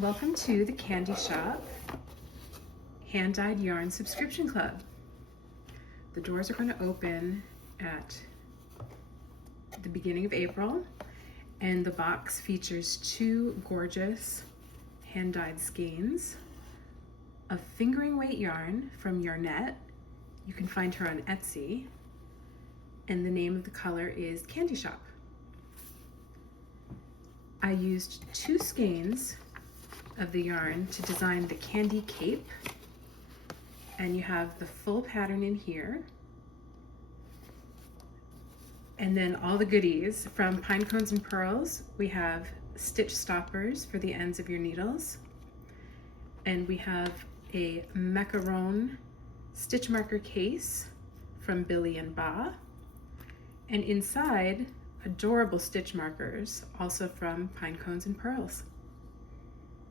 Welcome to the Candy Shop Hand-Dyed Yarn Subscription Club. The doors are going to open at the beginning of April, and the box features two gorgeous hand-dyed skeins of fingering weight yarn from Yarnette. You can find her on Etsy, and the name of the color is Candy Shop. I used two skeins of the yarn to design the candy cape, and you have the full pattern in here, and then all the goodies from Pine Cones and Pearls. We have stitch stoppers for the ends of your needles, and we have a macaron stitch marker case from Billy and Ba, and inside adorable stitch markers also from Pine Cones and Pearls.